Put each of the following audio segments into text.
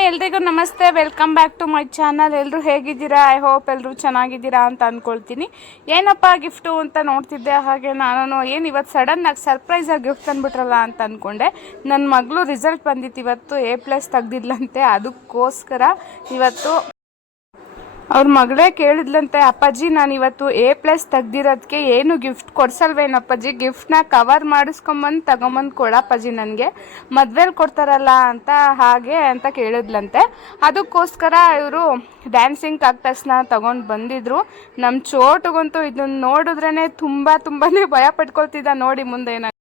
Hi ಎಲ್ರಿಗೂ ನಮಸ್ತೆ, welcome back to my channel. ಎಲ್ಲರೂ ಹೇಗಿದ್ದೀರಾ? ಐ ಹೋಪ್ ಎಲ್ಲರೂ ಚೆನ್ನಾಗಿದ್ದೀರಾ ಅಂತ ಅಂದ್ಕೊಳ್ತೀನಿ. ಏನಪ್ಪ ಗಿಫ್ಟು ಅಂತ ನೋಡ್ತಿದ್ದೆ, ಹಾಗೆ ನಾನು ಏನು ಇವತ್ತು ಸಡನ್ನಾಗಿ ಸರ್ಪ್ರೈಸಾಗಿ ಗಿಫ್ಟ್ ತಂದುಬಿಟ್ರಲ್ಲ ಅಂತ ಅಂದ್ಕೊಂಡೆ. ನನ್ನ ಮಗಳು ರಿಸಲ್ಟ್ ಬಂದಿತ್ತು ಇವತ್ತು, A+ ತೆಗ್ದಿದ್ಲಂತೆ. ಅದಕ್ಕೋಸ್ಕರ ಇವತ್ತು ಅವ್ರ ಮಗಳೇ ಕೇಳಿದ್ಲಂತೆ, ಅಪ್ಪಾಜಿ ನಾನು ಇವತ್ತು A+ ತೆಗ್ದಿರೋದಕ್ಕೆ ಏನು ಗಿಫ್ಟ್ ಕೊಡ್ಸಲ್ವೇನಪ್ಪಾಜಿ, ಗಿಫ್ಟ್ನ ಕವರ್ ಮಾಡಿಸ್ಕೊಂಬಂದು ತಗೊಂಬಂದು ಕೊಡಪ್ಪಾಜಿ, ನನಗೆ ಮದ್ವೆಲಿ ಕೊಡ್ತಾರಲ್ಲ ಅಂತ ಹಾಗೆ ಅಂತ ಕೇಳಿದ್ಲಂತೆ. ಅದಕ್ಕೋಸ್ಕರ ಇವರು ಡ್ಯಾನ್ಸಿಂಗ್ ಕಾಕ್ಟಸ್ನ ತಗೊಂಡು ಬಂದಿದ್ರು. ನಮ್ಮ ಚೋಟುಗಂತೂ ಇದನ್ನ ನೋಡಿದ್ರೇ ತುಂಬಾ ಭಯ ಪಡ್ಕೊಳ್ತಿದ್ದ. ನೋಡಿ ಮುಂದೆ ಏನಾಗ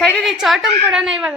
ತಡೀರಿ, ಚೋಟಮ್ ಕೊಡೋಣ ಇವಾಗ.